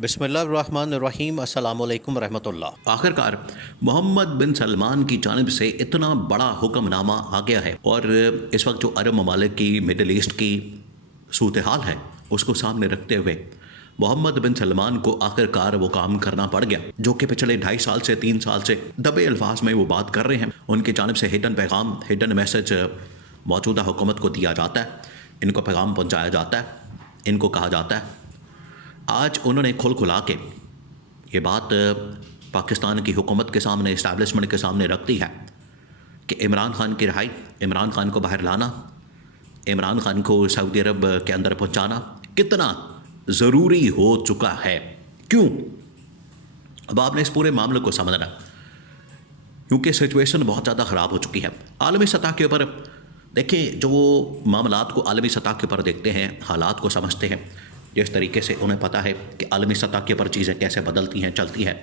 बिस्मिल्लाहिर्रहमानिर्रहीम अस्सलामु अलैकुम रहमतुल्लाह। आखिरकार मोहम्मद बिन सलमान की जानिब से इतना बड़ा हुक्मनामा आ गया है और इस वक्त जो अरब ममालिक की मिडल ईस्ट की सूरत हाल है उसको सामने रखते हुए मोहम्मद बिन सलमान को आखिरकार वो काम करना पड़ गया जो कि पिछले 2.5 साल से 3 साल से दबे अल्फाज में वो बात कर रहे हैं। उनकी जानिब से हिडन पैगाम हिडन मैसेज मौजूदा हुकूमत को दिया जाता है, इनको पैगाम पहुँचाया जाता है, इनको कहा जाता है। आज उन्होंने खुल खुला के ये बात पाकिस्तान की हुकूमत के सामने, इस्टेब्लिशमेंट के सामने रख दी है कि इमरान खान की रिहाई, इमरान खान को बाहर लाना, इमरान खान को सऊदी अरब के अंदर पहुंचाना कितना ज़रूरी हो चुका है। क्यों? अब आपने इस पूरे मामले को समझना, क्योंकि सिचुएशन बहुत ज़्यादा ख़राब हो चुकी है आलमी सतह के ऊपर। देखें, जो मामलात को आलमी सतह के ऊपर देखते हैं, हालात को समझते हैं, जिस तरीके से उन्हें पता है कि आलमी सतह के ऊपर चीज़ें कैसे बदलती हैं, चलती हैं,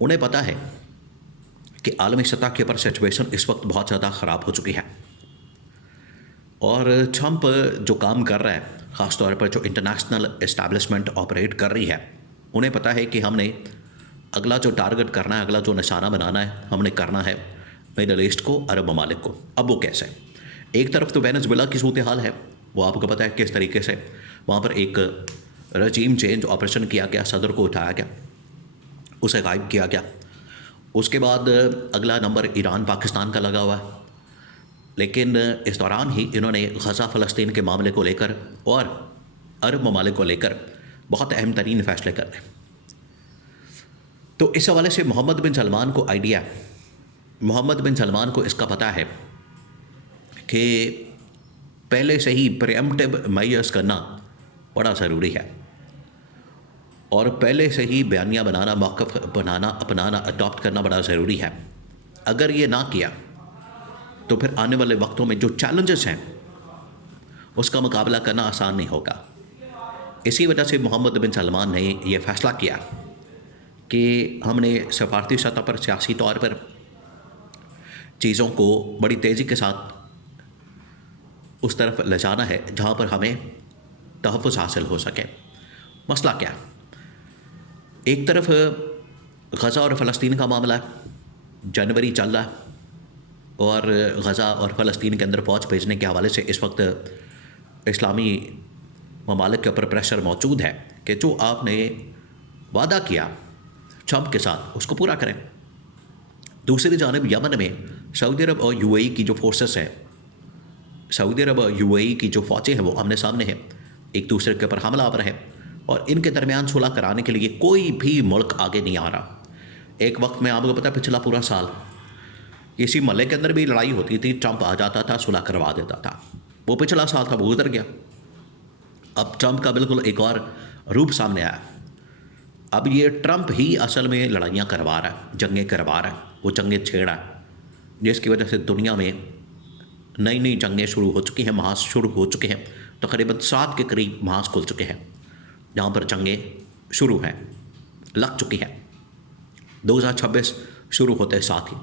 उन्हें पता है कि आलमी सतह के ऊपर सिचुएशन इस वक्त बहुत ज़्यादा ख़राब हो चुकी है। और ट्रंप जो काम कर रहा है, ख़ास तौर पर जो इंटरनेशनल इस्टेब्लिशमेंट ऑपरेट कर रही है, उन्हें पता है कि हमने अगला जो टारगेट करना है, अगला जो निशाना बनाना है, हमने करना है मिडल ईस्ट को, अरब ममालिक को। अब वो कैसे? एक तरफ तो वेनेजुएला की सूरत हाल है, वो आपको पता है किस तरीके से वहाँ पर एक रजीम चेंज ऑपरेशन किया गया, सदर को उठाया गया, उसे गायब किया गया। उसके बाद अगला नंबर ईरान पाकिस्तान का लगा हुआ है। लेकिन इस दौरान ही इन्होंने गज़ा फ़लस्तीन के मामले को लेकर और अरब ममालिक को लेकर बहुत अहम तरीन फ़ैसले कर रहे हैं। तो इस हवाले से मोहम्मद बिन सलमान को आइडिया, मोहम्मद बिन सलमान को इसका पता है कि पहले से ही प्रीएम्प्टिव मेजर्स करना बड़ा ज़रूरी है और पहले से ही बयानिया बनाना, मौक़िफ़ बनाना, अपनाना, अडॉप्ट करना बड़ा ज़रूरी है। अगर ये ना किया तो फिर आने वाले वक्तों में जो चैलेंजेस हैं उसका मुकाबला करना आसान नहीं होगा। इसी वजह से मोहम्मद बिन सलमान ने यह फ़ैसला किया कि हमने सफारती सतह पर, सियासी तौर पर चीज़ों को बड़ी तेज़ी के साथ उस तरफ ले जाना है जहाँ पर हमें तहफ़्फ़ुज़ हासिल हो सके। मसला क्या? एक तरफ गज़ा और फ़लस्तीन का मामला है, जनवरी चल रहा है और गज़ा और फ़लस्तीन के अंदर फ़ौज भेजने के हवाले से इस वक्त इस्लामी ममालिक के ऊपर प्रेशर मौजूद है कि जो आपने वादा किया ट्रंप के साथ उसको पूरा करें। दूसरी जानिब यमन में सऊदी अरब और यूएई की जो फोर्सेस हैं, सऊदी अरब और यूएई की जो फ़ौजें हैं वो आमने सामने हैं, एक दूसरे के ऊपर हमला आवर है और इनके दरमियान सुलह कराने के लिए कोई भी मुल्क आगे नहीं आ रहा। एक वक्त में आपको पता है पिछला पूरा साल इसी महल्ले के अंदर भी लड़ाई होती थी, ट्रंप आ जाता था, सुलह करवा देता था। वो पिछला साल था, वो गुजर गया। अब ट्रंप का बिल्कुल एक और रूप सामने आया। अब ये ट्रंप ही असल में लड़ाइयाँ करवा रहा है, जंगें करवा रहा है, वो जंगें छेड़ रहा है, जिसकी वजह से दुनिया में नई नई जंगें शुरू हो चुकी हैं, महाज शुरू हो चुके हैं। तकरीबन 7 के करीब महाज खुल चुके हैं जहाँ पर जंगें शुरू हैं, लग चुकी हैं। 2026 शुरू होते साथ ही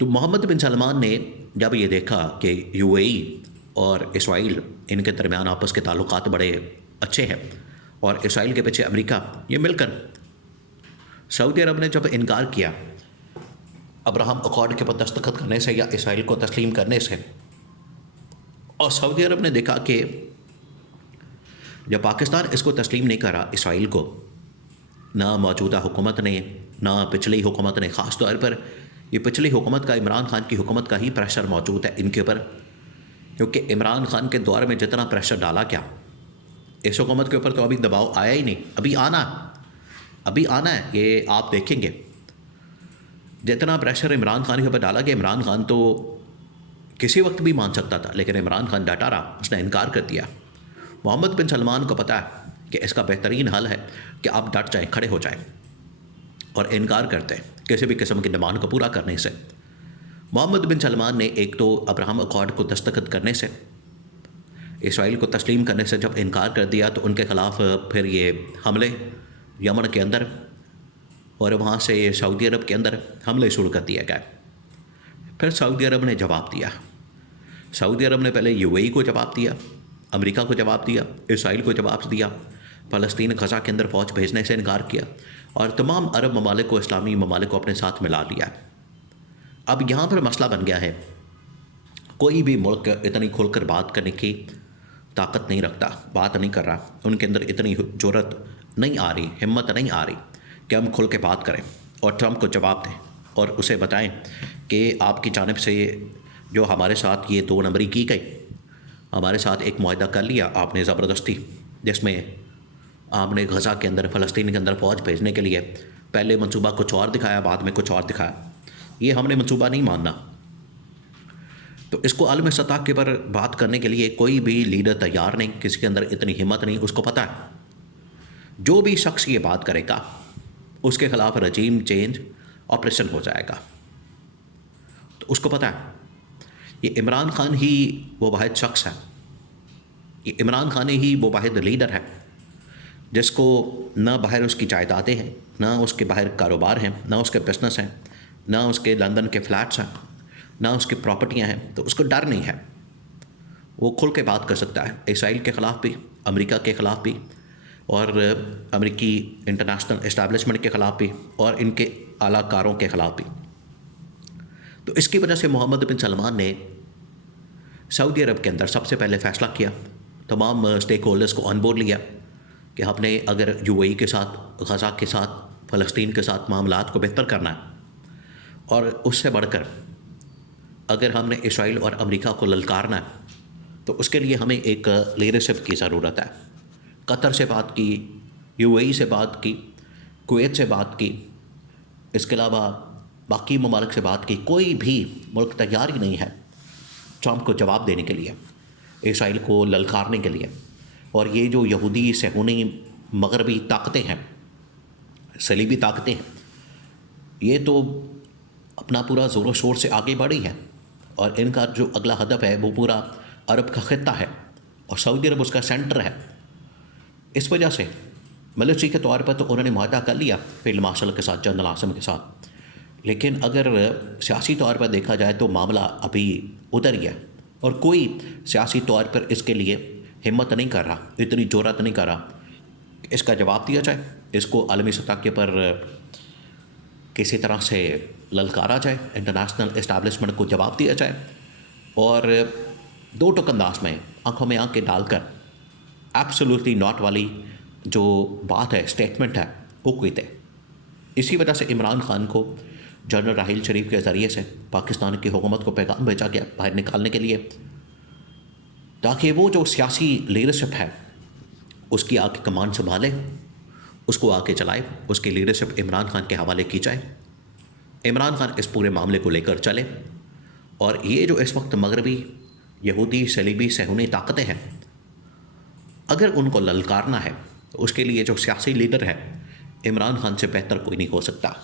तो मोहम्मद बिन सलमान ने जब ये देखा कि यूएई और इसराइल, इनके दरमियान आपस के ताल्लुकात बड़े अच्छे हैं और इसराइल के पीछे अमेरिका, ये मिलकर सऊदी अरब ने जब इनकार किया अब्राहम अकॉर्ड के ऊपर दस्तखत करने से या इसराइल को तस्लीम करने से, और सऊदी अरब ने देखा कि जब पाकिस्तान इसको तस्लीम नहीं करा इसराइल को, ना मौजूदा हुकूमत ने, ना पिछली हुकूमत ने, ख़ास तौर पर ये पिछली हुकूमत का, इमरान खान की हुकूमत का ही प्रेशर मौजूद है इनके ऊपर, क्योंकि इमरान खान के दौर में जितना प्रेशर डाला गया, इस हुकूमत के ऊपर तो अभी दबाव आया ही नहीं। अभी आना है, ये आप देखेंगे। जितना प्रेशर इमरान खान के ऊपर डाला गया, इमरान खान तो किसी वक्त भी मान सकता था, लेकिन इमरान खान डटा रहा, उसने इनकार कर दिया। मोहम्मद बिन सलमान को पता है कि इसका बेहतरीन हल है कि आप डट जाएँ, खड़े हो जाएँ और इनकार करते हैं किसी भी किस्म की डिमांड को पूरा करने से। मोहम्मद बिन सलमान ने एक तो अब्राहम अकॉर्ड को दस्तखत करने से, इसराइल को तस्लीम करने से जब इनकार कर दिया तो उनके ख़िलाफ़ फिर ये हमले यमन के अंदर और वहाँ से सऊदी अरब के अंदर हमले शुरू कर दिए गए। फिर सऊदी अरब ने जवाब दिया। सऊदी अरब ने पहले यूएई को जवाब दिया, अमेरिका को जवाब दिया, इसराइल को जवाब दिया, फ़लस्तीन गज़ा के अंदर फ़ौज भेजने से इनकार किया और तमाम अरब ममालिक को, इस्लामी ममालिक को अपने साथ मिला लिया। अब यहाँ पर मसला बन गया है, कोई भी मुल्क इतनी खुलकर बात करने की ताकत नहीं रखता, बात नहीं कर रहा, उनके अंदर इतनी जुर्रत नहीं आ रही, हिम्मत नहीं आ रही कि हम खुल के बात करें और ट्रंप को जवाब दें और उसे बताएं कि आपकी जानिब से जो हमारे साथ ये 2 नंबरी की गई, हमारे साथ एक मुआहदा कर लिया आपने ज़बरदस्ती, जिसमें आपने गज़ा के अंदर, फ़लस्तीन के अंदर फ़ौज भेजने के लिए पहले मंसूबा कुछ और दिखाया, बाद में कुछ और दिखाया, ये हमने मंसूबा नहीं मानना। तो इसको आलमी सतह के पर बात करने के लिए कोई भी लीडर तैयार नहीं, किसी के अंदर इतनी हिम्मत नहीं। उसको पता है जो भी शख्स ये बात करेगा उसके ख़िलाफ़ रजीम चेंज ऑपरेशन हो जाएगा। तो उसको पता है ये इमरान खान ही वो वाहिद शख्स है, ये इमरान खान ही वो वाहिद लीडर है जिसको ना बाहर उसकी जायदादें हैं, ना उसके बाहर कारोबार हैं, ना उसके बिजनेस हैं, ना उसके लंदन के फ्लैट्स हैं, ना उसकी प्रॉपर्टियां हैं। तो उसको डर नहीं है, वो खुल के बात कर सकता है इसराइल के ख़िलाफ़ भी, अमेरिका के ख़िलाफ़ भी, और अमेरिकी इंटरनेशनल इस्टेब्लिशमेंट के ख़िलाफ़ भी, और इनके आलाकारों के ख़िलाफ़ भी। तो इसकी वजह से मोहम्मद बिन सलमान ने सऊदी अरब के अंदर सबसे पहले फ़ैसला किया, तमाम स्टेक होल्डर्स को ऑन बोर्ड लिया कि आपने अगर यूएई के साथ, गज़ा के साथ, फ़लस्तीन के साथ मामलात को बेहतर करना है और उससे बढ़कर अगर हमने इसराइल और अमेरिका को ललकारना है तो उसके लिए हमें एक लीडरशिप की ज़रूरत है। कतर से बात की, यूएई से बात की, कुवैत से बात की, इसके अलावा बाकी ममालिक से बात की, कोई भी मुल्क तैयार ही नहीं है ट्रंप को जवाब देने के लिए, इसराइल को ललकारने के लिए। और ये जो यहूदी सहूनी मगरबी ताकतें हैं, सलीबी ताकतें हैं, ये तो अपना पूरा ज़ोर शोर से आगे बढ़ी है और इनका जो अगला हदफ है वो पूरा अरब का ख़ित्ता है और सऊदी अरब उसका सेंटर है। इस वजह से मिलिट्री के तौर पर तो उन्होंने मुआहदा कर लिया फील्ड मार्शल के साथ, जनरल आसिम के साथ, लेकिन अगर सियासी तौर पर देखा जाए तो मामला अभी उधर ही है और कोई सियासी तौर पर इसके लिए हिम्मत नहीं कर रहा, इतनी जुर्रत नहीं कर रहा इसका जवाब दिया जाए, इसको आलमी सतह के पर किसी तरह से ललकारा जाए, इंटरनेशनल इस्टेब्लिशमेंट को जवाब दिया जाए और दो टुक अंदाज में आंखों में आंखें डालकर एब्सोल्युटली नॉट वाली जो बात है, स्टेटमेंट है, वो कोई दे। इसी वजह से इमरान खान को जनरल राहील शरीफ के ज़रिए से पाकिस्तान की हुकूमत को पैगाम भेजा गया बाहर निकालने के लिए, ताकि वो जो सियासी लीडरशिप है उसकी आगे कमान संभाले, उसको आगे चलाए, उसकी लीडरशिप इमरान खान के हवाले की जाए, इमरान खान इस पूरे मामले को लेकर चले। और ये जो इस वक्त मगरबी यहूदी सलीबी सहूनी ताकतें हैं, अगर उनको ललकारना है तो उसके लिए जो सियासी लीडर है इमरान खान से बेहतर कोई नहीं हो सकता।